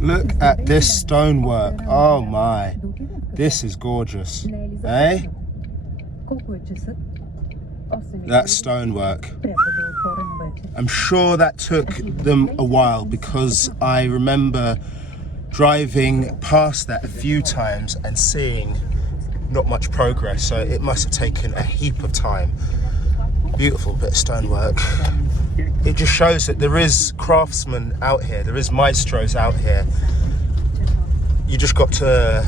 Look at this stonework. Oh my, this is gorgeous, eh? That stonework. I'm sure that took them a while because I remember driving past that a few times and seeing not much progress, so it must have taken a heap of time. Beautiful bit of stonework. It just shows that there is craftsmen out here, there is maestros out here. You just got to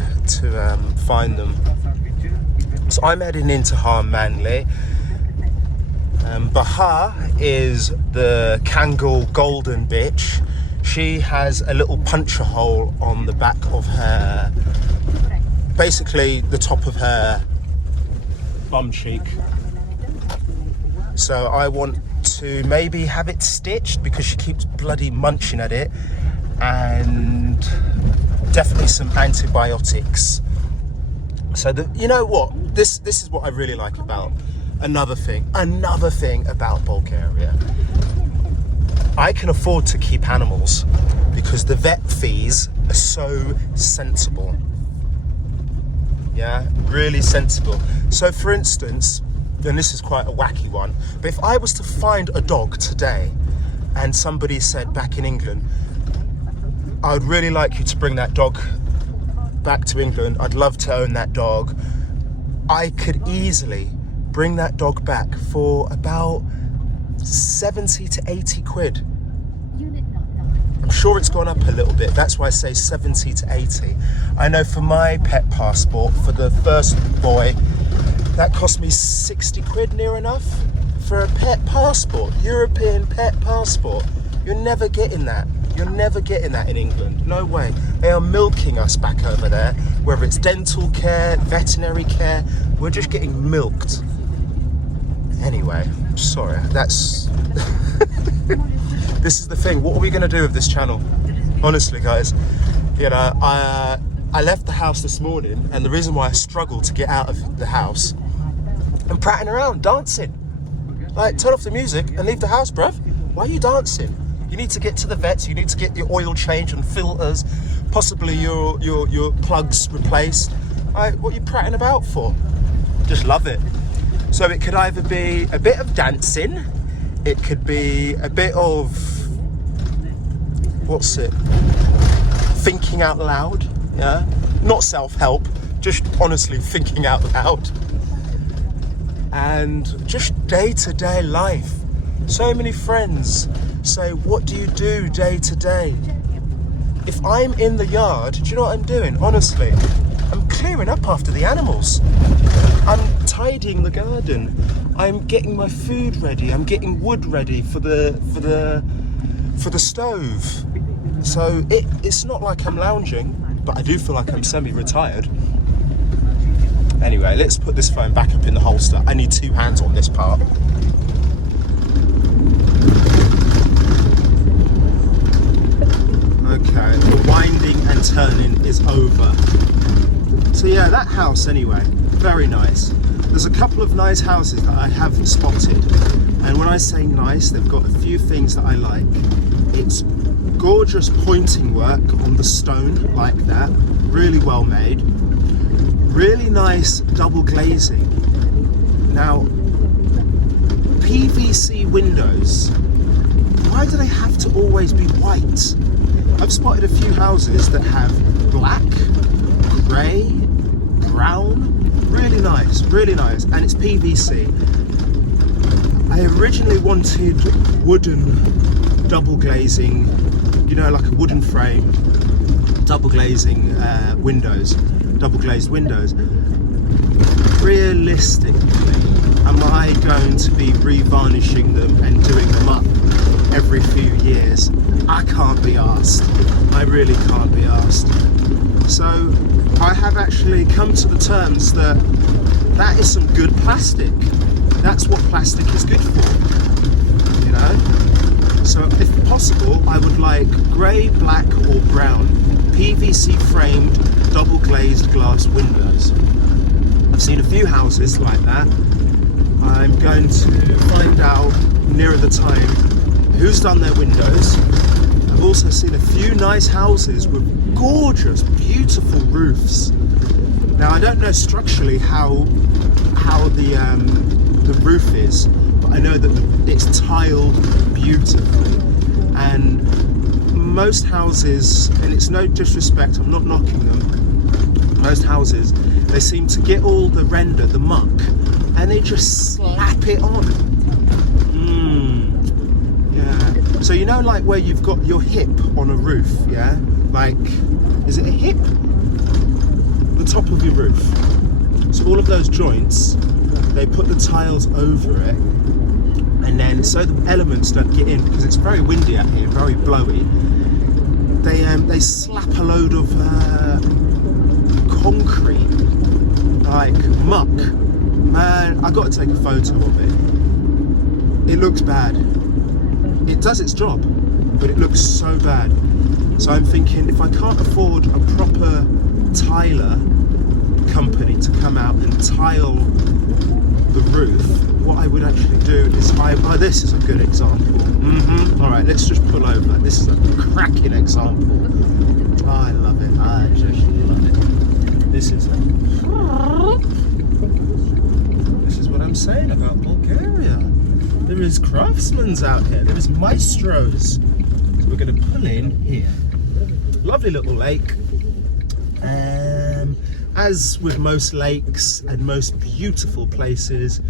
find them. So I'm heading into Harmanli. Baha is the Kangal golden bitch. She has a little puncture hole on the back of her, basically the top of her bum cheek. So I want to maybe have it stitched because she keeps bloody munching at it, and definitely some antibiotics. So you know what? This is what I really like about another thing about Bulgaria. I can afford to keep animals because the vet fees are so sensible. Yeah, really sensible. So for instance, and this is quite a wacky one, but if I was to find a dog today and somebody said back in England, I would really like you to bring that dog back to England, I'd love to own that dog, I could easily bring that dog back for about 70 to 80 quid. I'm sure it's gone up a little bit, that's why I say 70 to 80. I know for my pet passport, for the first boy, that cost me 60 quid near enough for a pet passport, European pet passport. You're never getting that. You're never getting that in England. No way. They are milking us back over there, whether it's dental care, veterinary care, we're just getting milked. Anyway, sorry, that's... This is the thing, what are we going to do with this channel? Honestly, guys, you know, I left the house this morning, and the reason why I struggled to get out of the house, I'm prattling around, dancing. Like, turn off the music and leave the house, bruv. Why are you dancing? You need to get to the vets, you need to get your oil changed and filters, possibly your plugs replaced. What are you prattling about for? Just love it. So it could either be a bit of dancing, it could be a bit of, what's it? Thinking out loud, yeah? Not self-help, just honestly thinking out loud. And just day-to-day life. So many friends say, what do you do day to day? If I'm in the yard, do you know what I'm doing? Honestly, I'm clearing up after the animals. I'm tidying the garden. I'm getting my food ready. I'm getting wood ready for the stove. So it's not like I'm lounging, but I do feel like I'm semi-retired. Anyway, let's put this phone back up in the holster. I need two hands on this part. Okay, the winding and turning is over. So yeah, that house anyway, very nice. There's a couple of nice houses that I have spotted, and when I say nice, they've got a few things that I like. It's gorgeous pointing work on the stone like that, really well made. Really nice double glazing. Now, PVC windows, why do they have to always be white? I've spotted a few houses that have black, grey, brown, really nice, and it's PVC. I originally wanted wooden double glazing, you know, like a wooden frame, double glazing windows, double glazed windows. Realistically, am I going to be revarnishing them and doing them up every few years? I can't be asked. I really can't be asked. So I have actually come to the terms that that is some good plastic. That's what plastic is good for, you know? So if possible, I would like grey, black or brown PVC framed double glazed glass windows. I've seen a few houses like that. I'm going to find out nearer the time who's done their windows and I've also seen a few nice houses with gorgeous, beautiful roofs. Now, I don't know structurally how the roof is, but I know that it's tiled beautifully. And most houses, and it's no disrespect, I'm not knocking them, most houses, they seem to get all the render, the muck, and they just slap it on. Yeah. So you know, like where you've got your hip on a roof, yeah? Like, is it a hip? The top of your roof. So all of those joints, they put the tiles over it, and then so the elements don't get in, because it's very windy out here, very blowy. They slap a load of concrete, like muck. Man, I got to take a photo of it. It looks bad. It does its job, but it looks so bad. So I'm thinking, if I can't afford a proper tiler company to come out and tile the roof, what I would actually do is this is a good example. All right, let's just pull over. This is a cracking example. Oh, I love it. I just love it. This is what I'm saying about Bulgaria. There is craftsmen out here. There is maestros. So we're going to pull in here. Lovely little lake. As with most lakes and most beautiful places,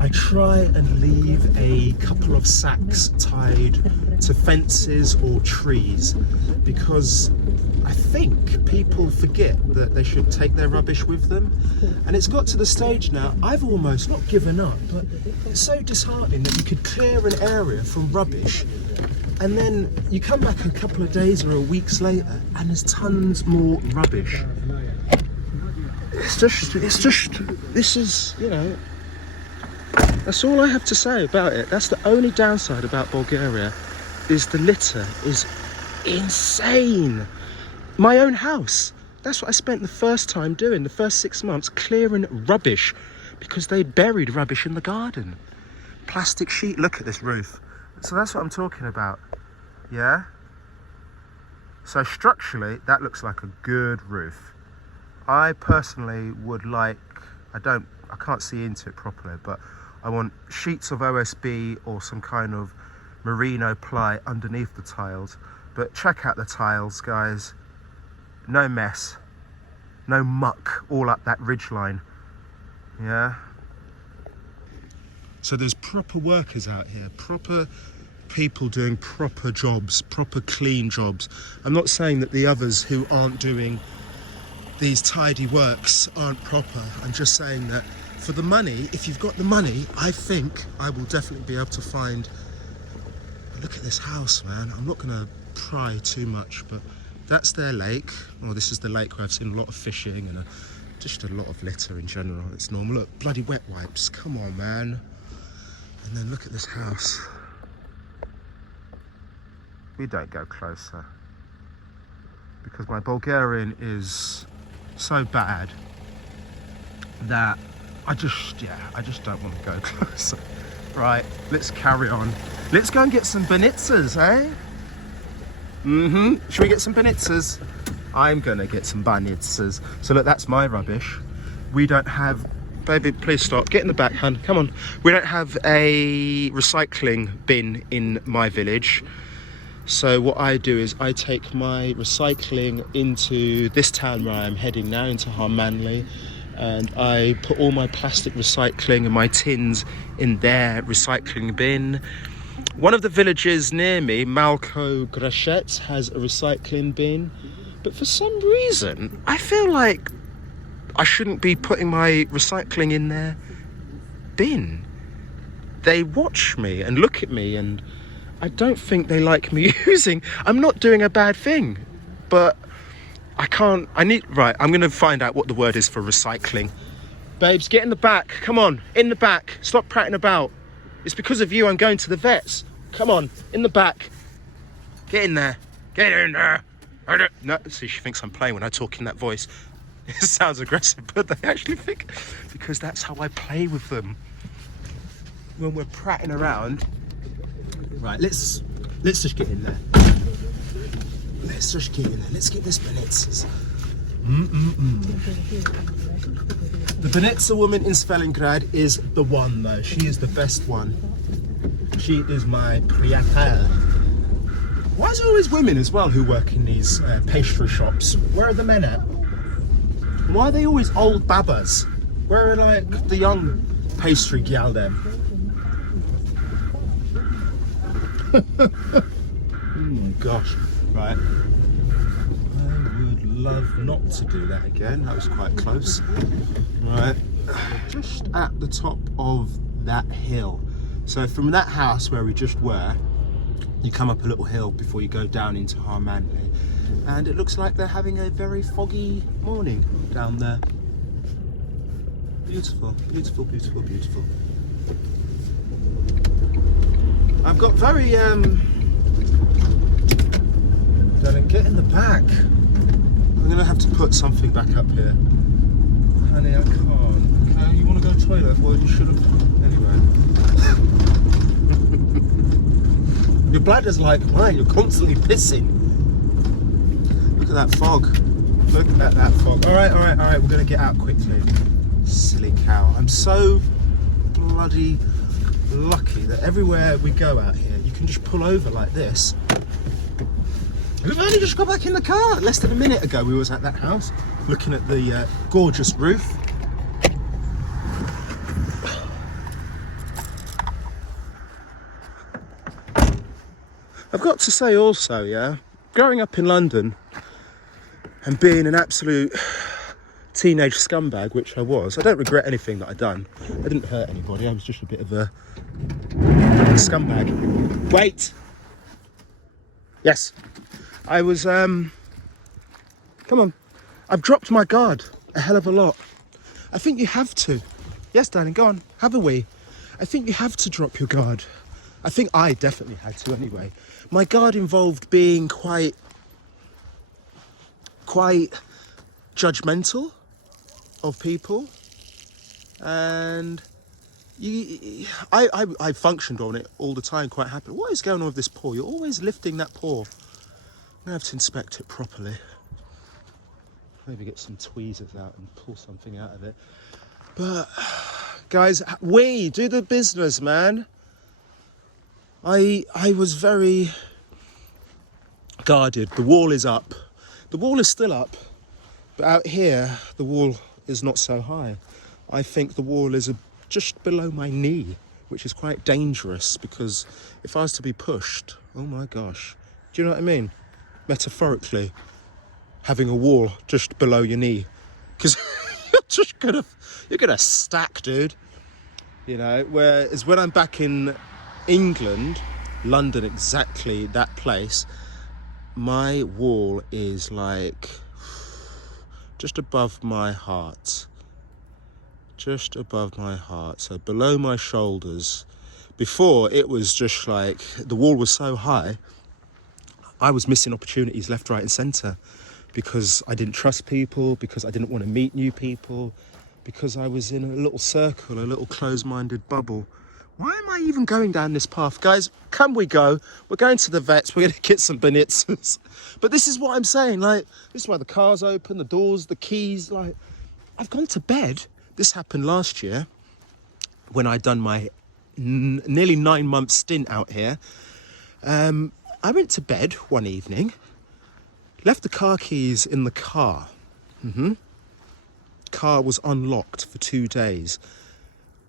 I try and leave a couple of sacks tied to fences or trees, because I think people forget that they should take their rubbish with them. And it's got to the stage now, I've almost not given up, but it's so disheartening that you could clear an area from rubbish, and then you come back a couple of days or weeks later and there's tons more rubbish. It's just, this is, you know, that's all I have to say about it. That's the only downside about Bulgaria, is the litter is insane. My own house, that's what I spent the first time doing, the first 6 months, clearing rubbish, because they buried rubbish in the garden. Plastic sheet, look at this roof. So that's what I'm talking about, yeah? So structurally, that looks like a good roof. I personally would like, I can't see into it properly, but I want sheets of OSB or some kind of merino ply underneath the tiles. But check out the tiles, guys. No mess, no muck all up that ridgeline, yeah? So there's proper workers out here, proper people doing proper jobs, proper clean jobs. I'm not saying that the others who aren't doing these tidy works aren't proper. I'm just saying that for the money, if you've got the money, I think I will definitely be able to find. Look at this house, man. I'm not gonna pry too much, but that's their lake. Well, this is the lake where I've seen a lot of fishing and just a lot of litter in general. It's normal. Look, bloody wet wipes. Come on, man. And then look at this house. We don't go closer, because my Bulgarian is so bad that I just don't want to go closer. Right, let's carry on. Let's go and get some banitsas, eh? Should we get some banitsas? I'm gonna get some banitsas. So look, that's my rubbish. We don't have, baby, please stop. Get in the back, hun. Come on. We don't have a recycling bin in my village. So what I do is I take my recycling into this town where I'm heading now, into Harmanli, and I put all my plastic recycling and my tins in their recycling bin. One of the villages near me, Malko Grashet, has a recycling bin, but for some reason I feel like I shouldn't be putting my recycling in their bin. They watch me and look at me, and I don't think they like me using. I'm not doing a bad thing, but I'm gonna find out what the word is for recycling. Babes, get in the back. Come on, in the back. Stop prattling about. It's because of you I'm going to the vets. Come on, in the back. Get in there. Get in there. No, see, she thinks I'm playing when I talk in that voice. It sounds aggressive, but they actually think, because that's how I play with them when we're prattling around. Right, let's just get in there. Let's just get in there. Let's get this Benitza's. The Benitza woman in Stalingrad is the one though. She is the best one. She is my priyatel. Why is there always women as well who work in these pastry shops? Where are the men at? Why are they always old babas? Where are like the young pastry gal then? Oh my gosh. Right. I would love not to do that again. That was quite close. Right. Just at the top of that hill. So from that house where we just were, you come up a little hill before you go down into Harmanli. And it looks like they're having a very foggy morning down there. Beautiful, beautiful, beautiful, beautiful. I've got very, Darling, get in the back. I'm gonna have to put something back up here. Honey, I can't. Okay, you wanna go to the toilet? Well, you should have, anyway. Your bladder's like mine, you're constantly pissing. Look at that fog. Look at that fog. All right, we're gonna get out quickly. Silly cow. I'm so bloody lucky that everywhere we go out here, you can just pull over like this. We've only just got back in the car. Less than a minute ago, we was at that house, looking at the gorgeous roof. I've got to say also, yeah, growing up in London and being an absolute teenage scumbag, which I was, I don't regret anything that I'd done. I didn't hurt anybody. I was just a bit of a scumbag. Wait. Yes. I was, come on. I've dropped my guard a hell of a lot. I think you have to. Yes, darling, go on. Have a wee. I think you have to drop your guard. I think I definitely had to anyway. My guard involved being quite judgmental of people, and I functioned on it all the time quite happily. What is going on with this paw? You're always lifting that paw. I'm gonna have to inspect it properly. Maybe get some tweezers out and pull something out of it. But guys, we do the business, man. I was very guarded. The wall is up. The wall is still up, but out here the wall is not so high. I think the wall is just below my knee, which is quite dangerous, because if I was to be pushed, oh my gosh, do you know what I mean? Metaphorically, having a wall just below your knee, because you're gonna stack, dude. You know, whereas when I'm back in England, London, exactly that place, my wall is like just above my heart. Just above my heart, so below my shoulders. Before, it was just like, the wall was so high, I was missing opportunities left, right and centre, because I didn't trust people, because I didn't want to meet new people, because I was in a little circle, a little closed-minded bubble. Why am I even going down this path? Guys, can we go? We're going to the vets, we're going to get some Benitzas. But this is what I'm saying, like, this is why the car's open, the doors, the keys, like, I've gone to bed. This happened last year when I'd done my nearly 9-month stint out here. I went to bed one evening, left the car keys in the car. Car was unlocked for 2 days.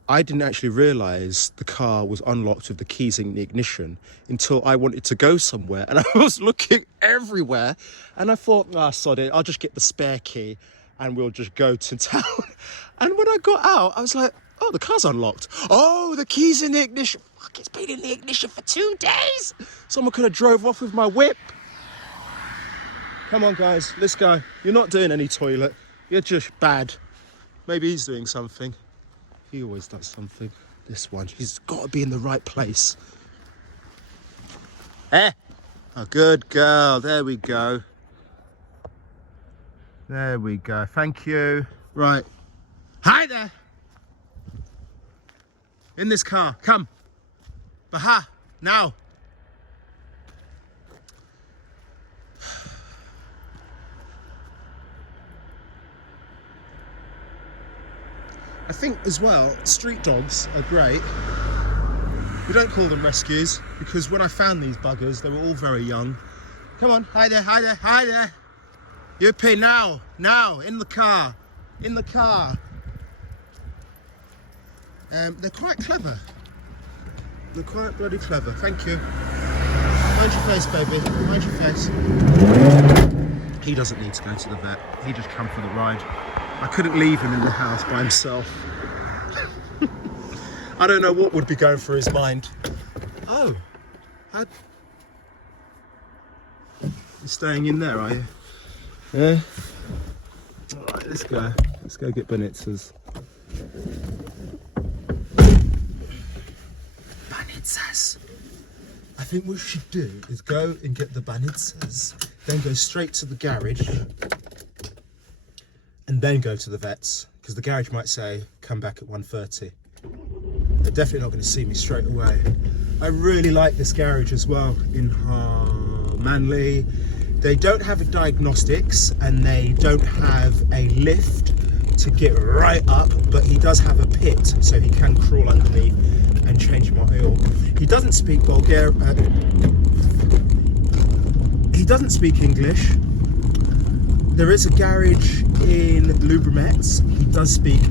I didn't actually realise the car was unlocked with the keys in the ignition until I wanted to go somewhere, and I was looking everywhere, and I thought, sod it, I'll just get the spare key and we'll just go to town. And when I got out, I was like, oh, the car's unlocked. Oh, the key's in the ignition. Fuck, it's been in the ignition for 2 days. Someone could have drove off with my whip. Come on, guys, let's go. You're not doing any toilet. You're just bad. Maybe he's doing something. He always does something. This one, he's got to be in the right place. Eh? A good girl. There we go. There we go. Thank you. Right. Hi there. In this car. Come. Baha. Now. I think as well, street dogs are great. We don't call them rescues because when I found these buggers, they were all very young. Come on, hi there, hi there, hi there. You pay now, in the car, in the car. They're quite clever. They're quite bloody clever. Thank you. Mind your face, baby. Mind your face. He doesn't need to go to the vet. He just come for the ride. I couldn't leave him in the house by himself. I don't know what would be going through his mind. Oh, you're staying in there, are you? Yeah. All right, let's go. Let's go get Benitzers. Benitzers. I think what we should do is go and get the Benitzers, then go straight to the garage, and then go to the vets, because the garage might say, come back at 1:30. They're definitely not going to see me straight away. I really like this garage as well in Harmanli. They don't have a diagnostics and they don't have a lift to get right up, but he does have a pit so he can crawl underneath and change my oil. He doesn't speak Bulgarian. He doesn't speak English. There is a garage in Lubomets. He does speak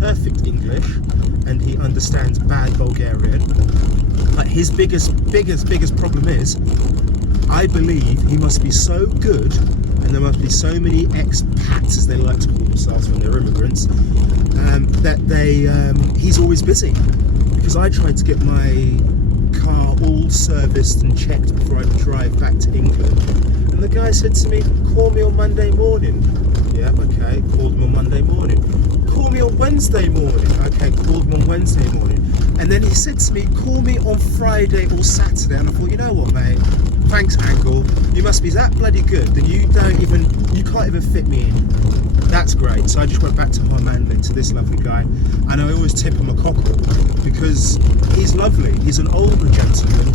perfect English and he understands bad Bulgarian. But his biggest problem is, I believe he must be so good, and there must be so many expats, as they like to call themselves when they're immigrants, that he's always busy. Because I tried to get my car all serviced and checked before I drive back to England, and the guy said to me, call me on Monday morning. Yeah, okay, called him on Monday morning. Call me on Wednesday morning. Okay, called him on Wednesday morning. And then he said to me, call me on Friday or Saturday. And I thought, you know what, mate? Thanks, Angle. You must be that bloody good that you can't even fit me in. That's great. So I just went back to Harmanli, to this lovely guy. And I always tip him a cockle because he's lovely. He's an older gentleman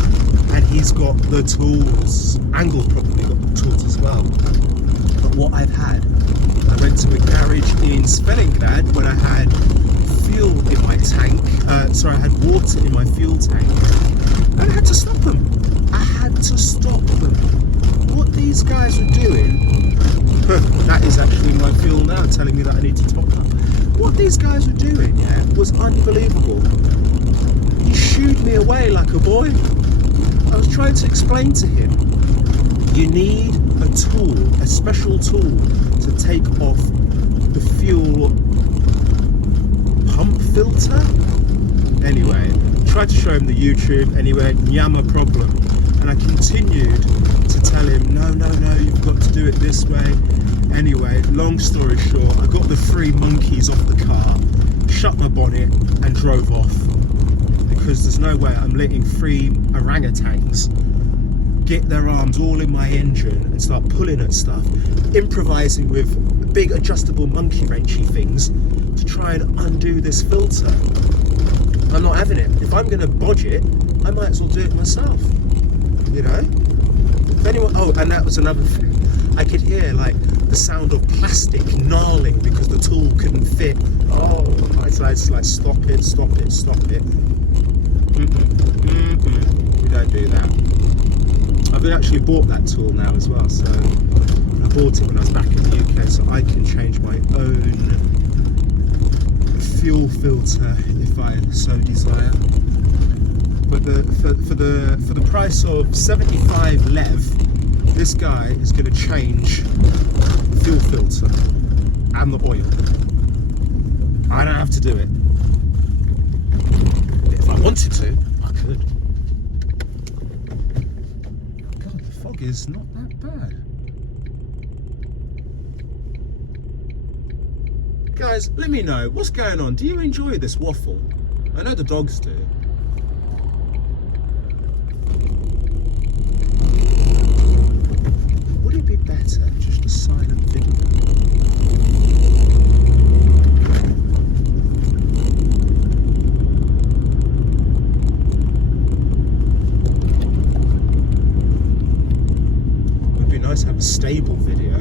and he's got the tools. Angle probably got the tools as well. But what I've had, I went to a garage in Stalingrad when I had fuel in my tank. I had water in my fuel tank. And I had to stop them. I had to stop them. What these guys were doing, that is actually my fuel now telling me that I need to top up. What these guys were doing, yeah, was unbelievable. He shooed me away like a boy. I was trying to explain to him, you need a tool, a special tool to take off the fuel pump filter. Anyway, tried to show him the YouTube. Anyway, Nyama problem. And I continued to tell him, no, you've got to do it this way. Anyway, long story short, I got the 3 monkeys off the car, shut my bonnet and drove off. Because there's no way I'm letting 3 orangutans get their arms all in my engine and start pulling at stuff, improvising with big adjustable monkey wrenchy things to try and undo this filter. I'm not having it. If I'm going to bodge it, I might as well do it myself. You know? If anyone, and that was another thing. I could hear like the sound of plastic gnarling because the tool couldn't fit. So I just like stop it. We don't do that. I've actually bought that tool now as well, so I bought it when I was back in the UK, so I can change my own fuel filter if I so desire. But for the price of 75 lev, this guy is going to change the fuel filter and the oil. I don't have to do it. But if I wanted to, I could. God, the fog is not that bad. Guys, let me know, what's going on? Do you enjoy this waffle? I know the dogs do. Would it be better just a silent video? It would be nice to have a stable video.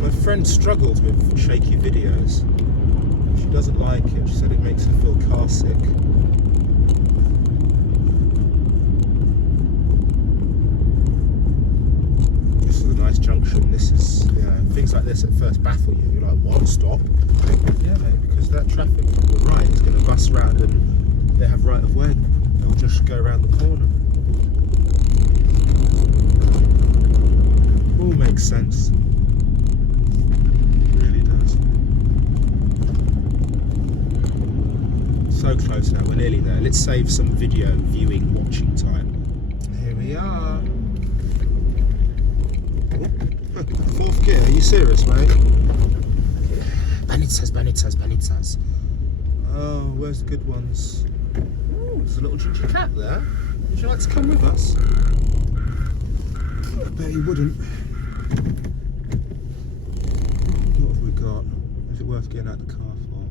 My friend struggled with shaky videos. She doesn't like it. She said it makes her feel car sick. This is a nice junction. This is, you know, things like this at first baffle you. You're like, what? Stop? Yeah, mate, because that traffic on the right is going to bust round and they have right of way. They'll just go around the corner. All makes sense. It really does. So close now, we're nearly there. Let's save some video viewing watching time. Here we are. Oh, 4th gear, are you serious, mate? Banitas. Oh, where's the good ones? Oh, there's a little ginger cat there. Would you like to come with us? I bet he wouldn't. What have we got? Is it worth getting out the car for?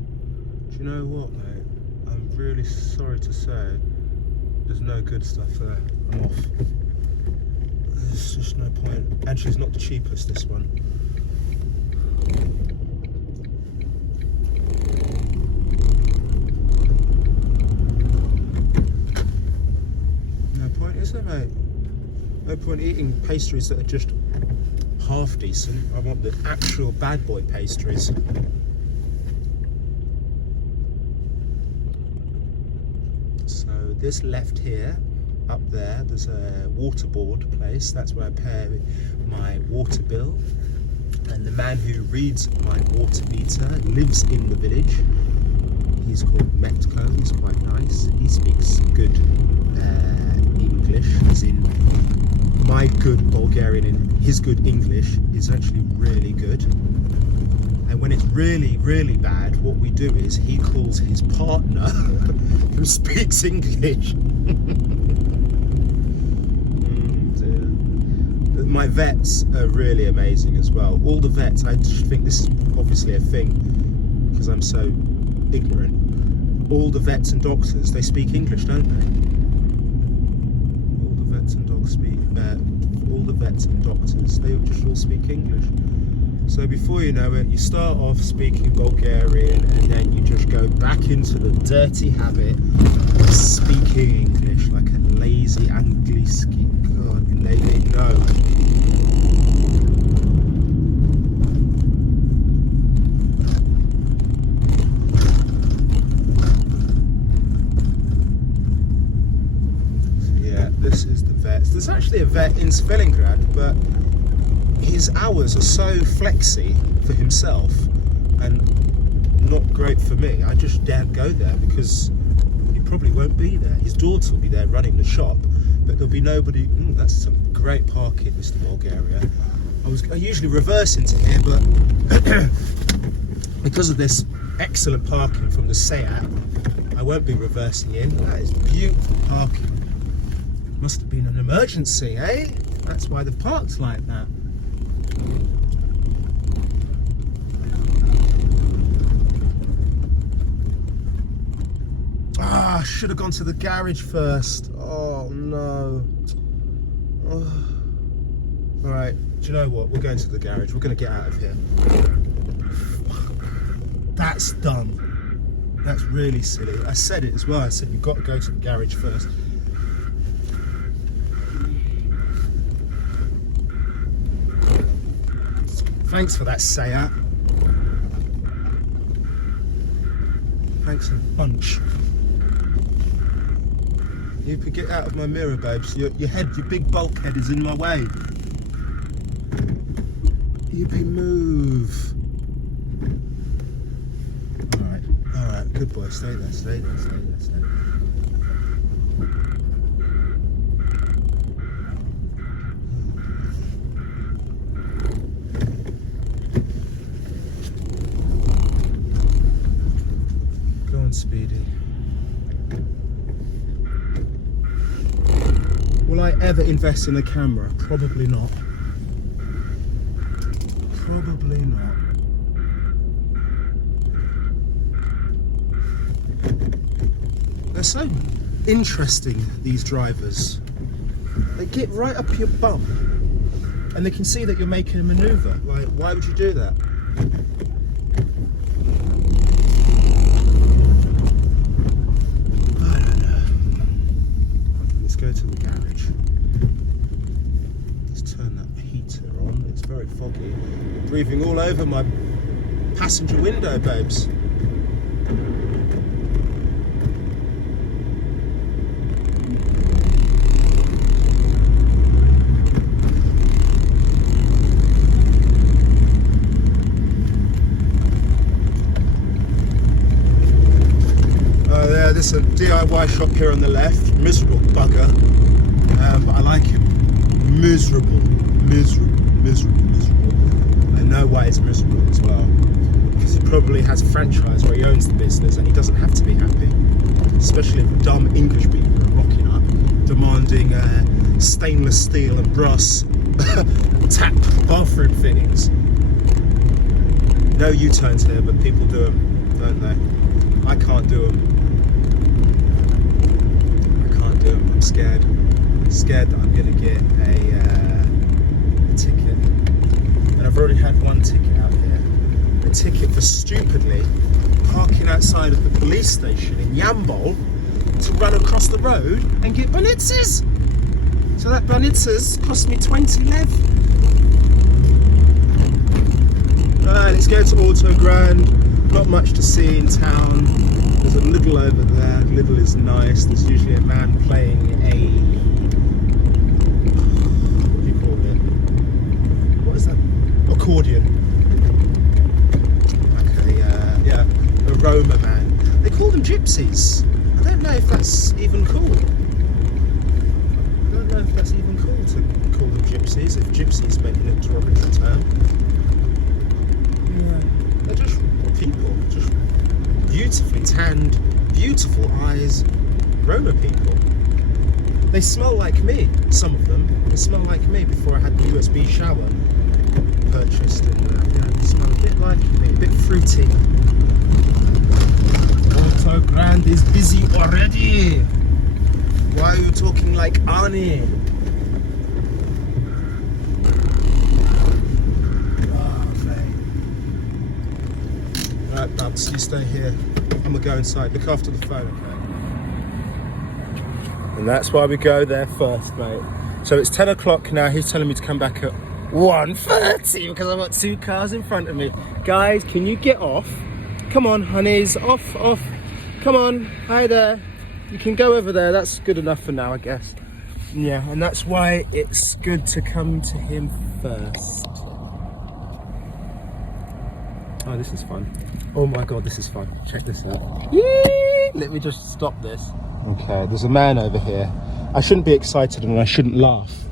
Do you know what, mate? I'm really sorry to say there's no good stuff there. I'm off. There's just no point. And she's not the cheapest, this one. No point, is there, mate? No point eating pastries that are just half decent. I want the actual bad boy pastries. So this left here, up there, there's a waterboard place. That's where I pay my water bill. And the man who reads my water meter lives in the village. He's called Metko. He's quite nice. He speaks good English, as in my good Bulgarian and his good English is actually really good. And when it's really, really bad, what we do is he calls his partner who speaks English. My vets are really amazing as well. All the vets, I just think this is obviously a thing because I'm so ignorant. All the vets and doctors, they speak English, don't they? All the vets and dogs speak, all the vets and doctors, they just all speak English. So before you know it, you start off speaking Bulgarian and then you just go back into the dirty habit of speaking English like a lazy Angliski. God, lady, no. This is the vet. There's actually a vet in Stalingrad, but his hours are so flexy for himself and not great for me. I just daren't go there because he probably won't be there. His daughter will be there running the shop, but there'll be nobody. That's some great parking, Mr. Bulgaria. I usually reverse into here, but because of this excellent parking from the Seat, I won't be reversing in. That is beautiful parking. Must have been an emergency, eh? That's why they've parked like that. Ah, I should have gone to the garage first. Oh no. Oh. Alright, do you know what? We're going to the garage. We're going to get out of here. That's done. That's really silly. I said it as well. I said you've got to go to the garage first. Thanks for that, Seat. Thanks a bunch. You could get out of my mirror, babes. Your big bulkhead is in my way. Yippee move. Alright, good boy. Stay there. Speedy. Will I ever invest in a camera? Probably not. Probably not. They're so interesting, these drivers. They get right up your bum. and they can see that you're making a maneuver. Like, why would you do that? I don't know. Let's go to the garage. Let's turn that heater on. It's very foggy. Breathing all over my passenger window, babes. There's a DIY shop here on the left. Miserable bugger, but I like it. Miserable. I know why it's miserable as well, because he probably has a franchise where he owns the business and he doesn't have to be happy, especially if dumb English people are rocking up demanding stainless steel and brass tap bathroom fittings. No U-turns here, but people do them, don't they? I can't do them. I'm scared that I'm going to get a ticket, and I've already had one ticket out here. A ticket for stupidly parking outside of the police station in Yambol to run across the road and get banitzes. So that banitzes cost me 20 lev. Right, let's go to Autogrande. Not much to see in town. There's a Lidl over there. Lidl is nice. There's usually a man playing a... what do you call it? What is that? Accordion. Like a Roma man. They call them gypsies. I don't know if that's even cool. I don't know if that's even cool to call them gypsies, if gypsies meant in a derogatory term. Yeah, they're just people. Just beautifully tanned, beautiful eyes, Roma people. They smell like me, some of them. They smell like me before I had the USB shower purchased. And yeah, they smell a bit like me, a bit fruity. Autogrande is busy already. Why are you talking like Arnie? Right, Babs, you stay here. I'm gonna go inside. Look after the phone, okay? And that's why we go there first, mate. So it's 10 o'clock now. He's telling me to come back at 1:30 because I've got 2 cars in front of me. Guys, can you get off? Come on, honeys. Off. Come on. Hi there. You can go over there. That's good enough for now, I guess. Yeah, and that's why it's good to come to him first. Oh, this is fun. Oh my God, this is fun. Check this out. Yee! Let me just stop this. Okay, there's a man over here. I shouldn't be excited and I shouldn't laugh.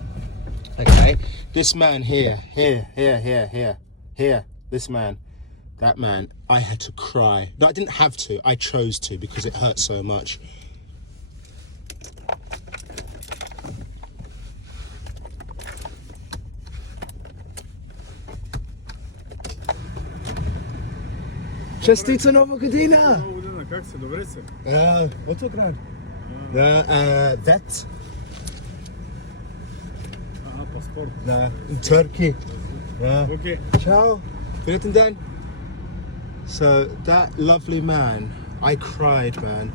Okay, this man here, this man, that man, I had to cry. No, I didn't have to, I chose to because it hurt so much. Частица Нова година! Как се, добре се? Autogrande. Vet. Паспорт. In Turkey. Okay. Ciao. Good then. So that lovely man, I cried, man.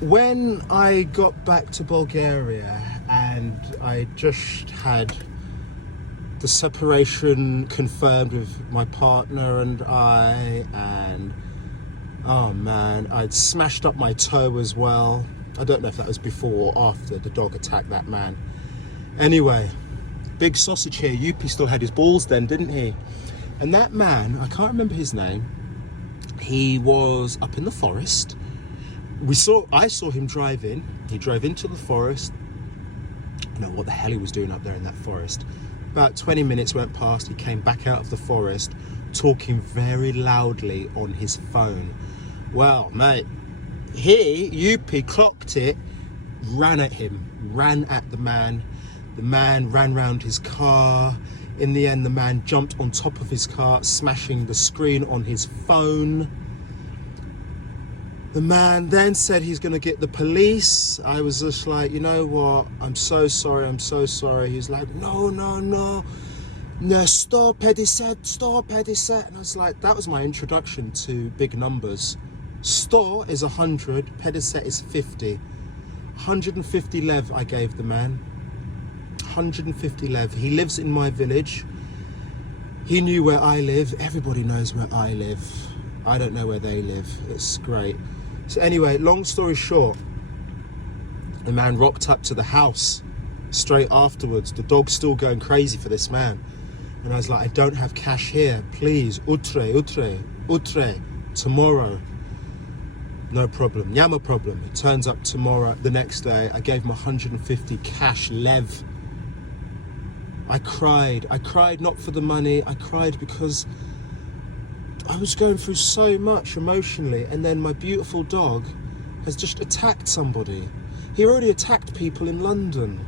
When I got back to Bulgaria and I just had the separation confirmed with my partner and I, and oh man, I'd smashed up my toe as well. I don't know if that was before or after the dog attacked that man. Anyway, big sausage here. Yuppie still had his balls then, didn't he? And that man, I can't remember his name, he was up in the forest. I saw him drive in. He drove into the forest. I don't know what the hell he was doing up there in that forest. About 20 minutes went past, he came back out of the forest talking very loudly on his phone. Well, mate, Yuppie clocked it, ran at him, ran at the man. The man ran round his car. In the end, the man jumped on top of his car, smashing the screen on his phone. The man then said he's going to get the police. I was just like, you know what? I'm so sorry. I'm so sorry. He's like, no, no, no. No, stop, Pedicet, stop, Pedicet. And I was like, that was my introduction to big numbers. Sto is 100, Pedicet is 50. 150 lev I gave the man. 150 lev. He lives in my village. He knew where I live. Everybody knows where I live. I don't know where they live. It's great. So anyway, long story short, the man rocked up to the house straight afterwards. The dog's still going crazy for this man. And I was like, I don't have cash here. Please, utre, tomorrow. No problem, yama problem. It turns up tomorrow, the next day. I gave him 150 cash lev. I cried not for the money. I cried because I was going through so much emotionally, and then my beautiful dog has just attacked somebody. He already attacked people in London.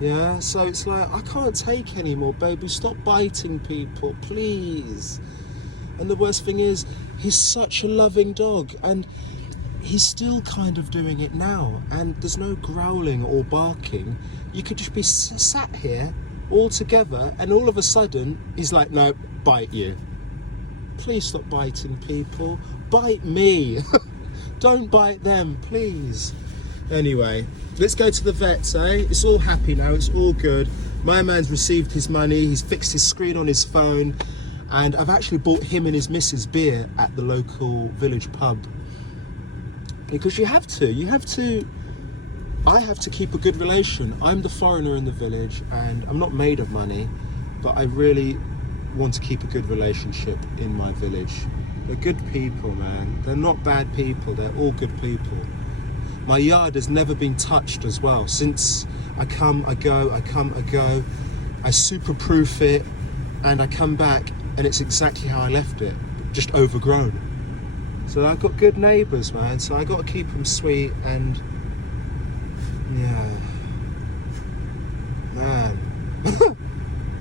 Yeah, so it's like, I can't take anymore, baby. Stop biting people, please. And the worst thing is, he's such a loving dog, and he's still kind of doing it now. And there's no growling or barking. You could just be sat here all together, and all of a sudden, he's like, no, bite you. Please stop biting people. Bite me. Don't bite them, please. Anyway, let's go to the vets, eh? It's all happy now, it's all good. My man's received his money, he's fixed his screen on his phone, and I've actually bought him and his missus beer at the local village pub. Because you have to, I have to keep a good relation. I'm the foreigner in the village, and I'm not made of money, but I really want to keep a good relationship in my village. They're good people, man. They're not bad people, they're all good people. My yard has never been touched as well. Since I come, I go, I come, I go. I super-proof it, and I come back, and it's exactly how I left it, just overgrown. So I've got good neighbours, man, so I got to keep them sweet, and yeah. Man.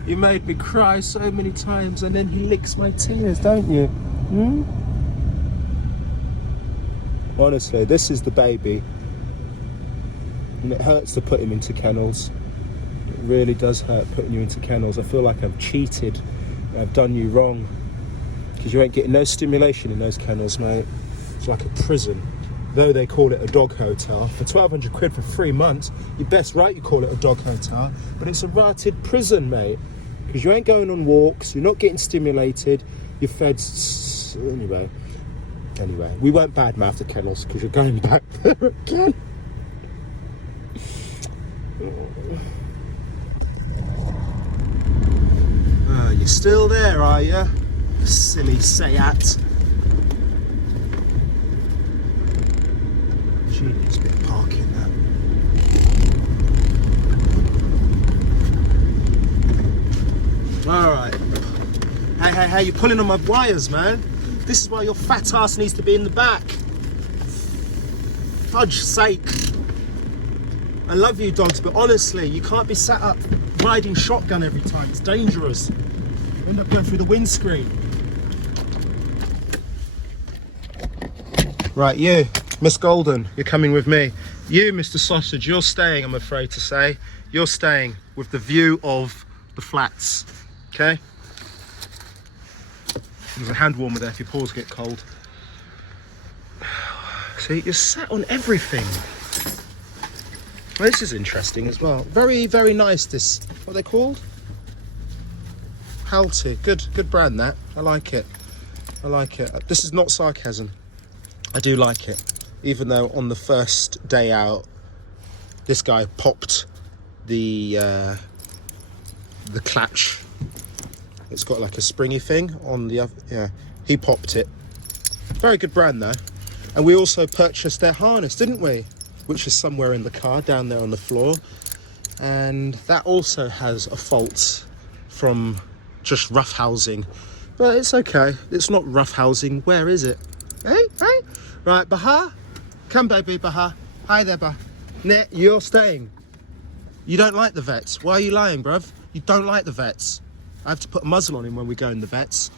You made me cry so many times, and then he licks my tears, don't you? Hmm? Honestly, this is the baby, and it hurts to put him into kennels. It really does hurt putting you into kennels. I feel like I've cheated, I've done you wrong, because you ain't getting no stimulation in those kennels, mate. It's like a prison. Though they call it a dog hotel, for 1,200 quid for 3 months, you're best right you call it a dog hotel, but it's a rotted prison, mate, because you ain't going on walks, you're not getting stimulated, you're fed. Anyway, we won't badmouth the kennels because you're going back there again. You're still there, are you? Silly Sayat. She needs a bit of parking there. Alright. Hey, you're pulling on my wires, man. This is why your fat ass needs to be in the back. Fudge sake. I love you dogs, but honestly, you can't be sat up riding shotgun every time. It's dangerous. You end up going through the windscreen. Right, you, Miss Golden, you're coming with me. You, Mr. Sausage, you're staying, I'm afraid to say. You're staying with the view of the flats, okay? There's a hand warmer there if your paws get cold. See, you're sat on everything. Well, this is interesting as well. Very, very nice, this, what are they called? Halty, good brand that. I like it. I like it. This is not sarcasm. I do like it. Even though on the first day out, this guy popped the clutch. It's got like a springy thing on the other, yeah, he popped it. Very good brand though. And we also purchased their harness, didn't we? Which is somewhere in the car, down there on the floor. And that also has a fault from just rough housing. But it's okay, it's not rough housing. Where is it? Hey? Right, Baha? Come baby, Baha. Hi there, Baha. Nah, you're staying. You don't like the vets. Why are you lying, bruv? You don't like the vets. I have to put a muzzle on him when we go in the vets.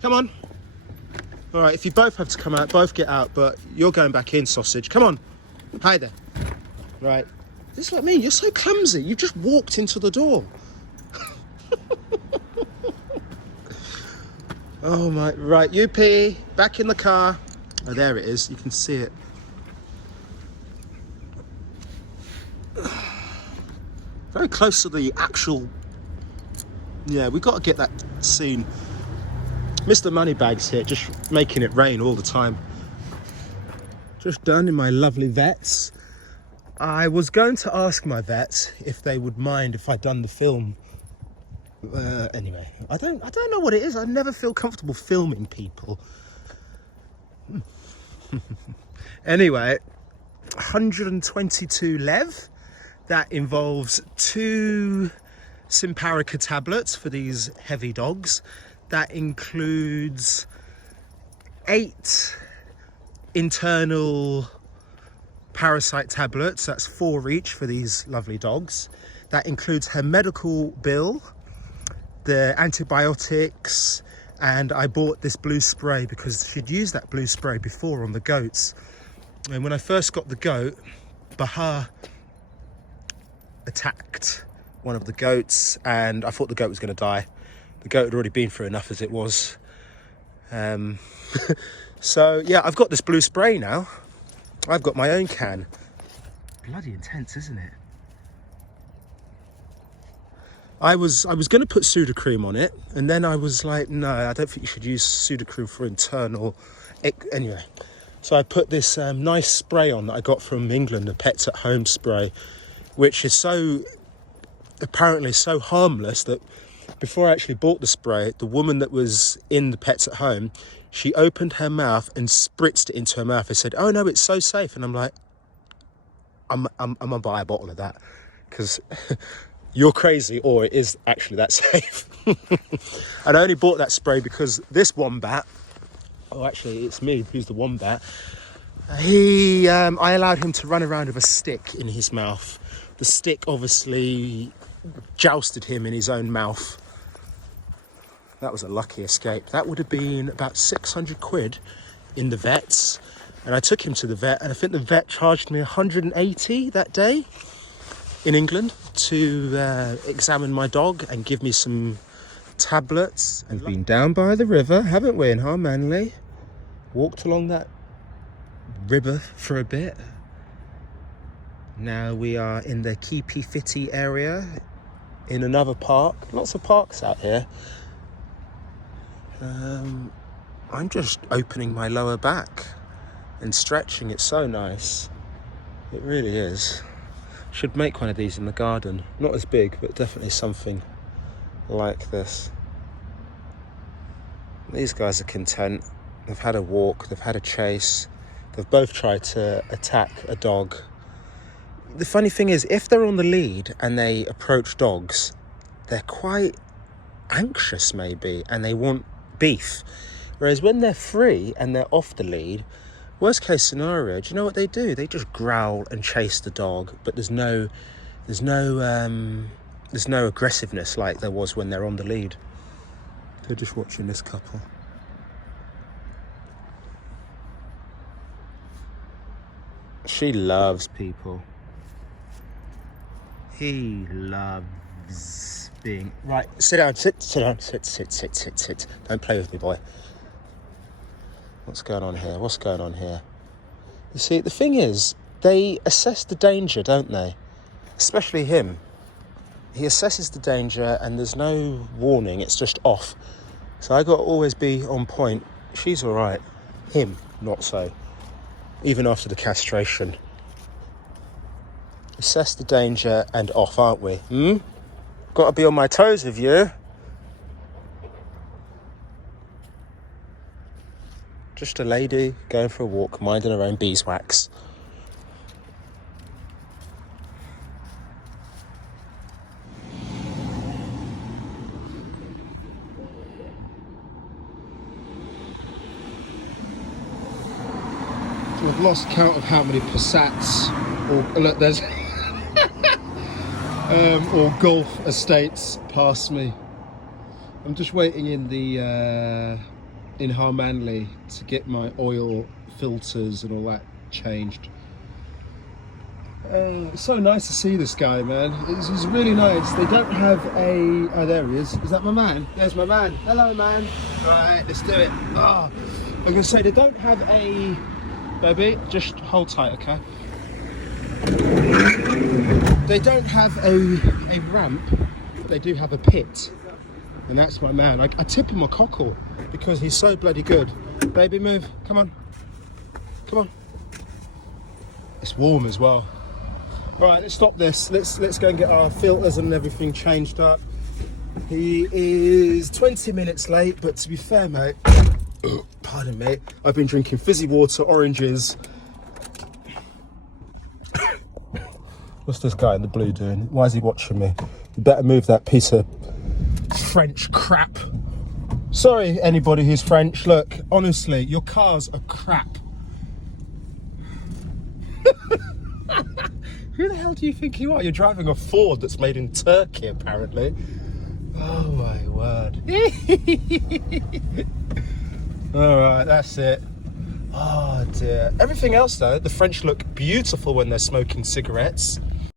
Come on. All right, if you both have to come out, both get out, but you're going back in, sausage. Come on. Hi there. Right. This is what I mean. You're so clumsy. You just walked into the door. Oh my, right, you pee. Back in the car. Oh, there it is. You can see it. Very close to the actual... Yeah, we've got to get that scene. Mr. Moneybags here, just making it rain all the time. Just done in my lovely vets. I was going to ask my vets if they would mind if I'd done the film. Anyway, I don't know what it is. I never feel comfortable filming people. Anyway, 122 lev. That involves 2 Simparica tablets for these heavy dogs. That includes 8 internal parasite tablets. That's 4 each for these lovely dogs. That includes her medical bill, the antibiotics, and I bought this blue spray because she'd used that blue spray before on the goats. And when I first got the goat, Baha attacked one of the goats and I thought the goat was going to die. The goat had already been through enough as it was. So yeah, I've got this blue spray now. I've got my own can. Bloody intense, isn't it? I was going to put Sudocrem on it, and then I was like, no, I don't think you should use Sudocrem for internal. Anyway, so I put this nice spray on that I got from England, a Pets at Home spray, which is apparently so harmless that before I actually bought the spray, the woman that was in the Pets at Home, she opened her mouth and spritzed it into her mouth and said, oh no, it's so safe. And I'm like, I'm gonna buy a bottle of that because you're crazy, or it is actually that safe. And I only bought that spray because this wombat, oh actually it's me who's the wombat, I allowed him to run around with a stick in his mouth. The stick obviously jousted him in his own mouth. That was a lucky escape. That would have been about 600 quid in the vets. And I took him to the vet, and I think the vet charged me 180 that day in England to examine my dog and give me some tablets. And we've been down by the river, haven't we, in Harmanli? Walked along that river for a bit. Now we are in the Keepy Fitty area in another park. Lots of parks out here. I'm just opening my lower back and stretching. It's so nice. It really is. Should make one of these in the garden. Not as big, but definitely something like this. These guys are content. They've had a walk, they've had a chase. They've both tried to attack a dog. The funny thing is, if they're on the lead and they approach dogs, they're quite anxious maybe, and they want beef. Whereas when they're free and they're off the lead, worst case scenario, do you know what they do? They just growl and chase the dog, but there's no aggressiveness like there was when they're on the lead. They're just watching this couple. She loves people. He loves being... Right, sit down, sit down, sit. Don't play with me, boy. What's going on here? What's going on here? You see, the thing is, they assess the danger, don't they? Especially him. He assesses the danger and there's no warning, it's just off. So I got to always be on point. She's all right. Him, not so. Even after the castration. Assess the danger and off, aren't we? Got to be on my toes with you. Just a lady going for a walk, minding her own beeswax. I've lost count of how many Passats or look, there's or golf estates past me. I'm just waiting in in Harmanli to get my oil filters and all that changed. It's so nice to see this guy, man. He's really nice. They don't have a... Oh, there he is. Is that my man? There's my man. Hello, man. Right, let's do it. Oh, I'm going to say they don't have a... Baby, just hold tight, okay? They don't have a ramp. They do have a pit. And that's my man. I tip him a cockle because he's so bloody good. Baby, move. Come on. Come on. It's warm as well. Right, let's stop this. Let's go and get our filters and everything changed up. He is 20 minutes late, but to be fair, mate, pardon me, I've been drinking fizzy water, oranges. What's this guy in the blue doing? Why is he watching me? You better move that piece of French crap. Sorry, anybody who's French. Look, honestly, your cars are crap. Who the hell do you think you are? You're driving a Ford that's made in Turkey, apparently. Oh my word. All right, that's it. Oh dear. Everything else though, the French look beautiful when they're smoking cigarettes.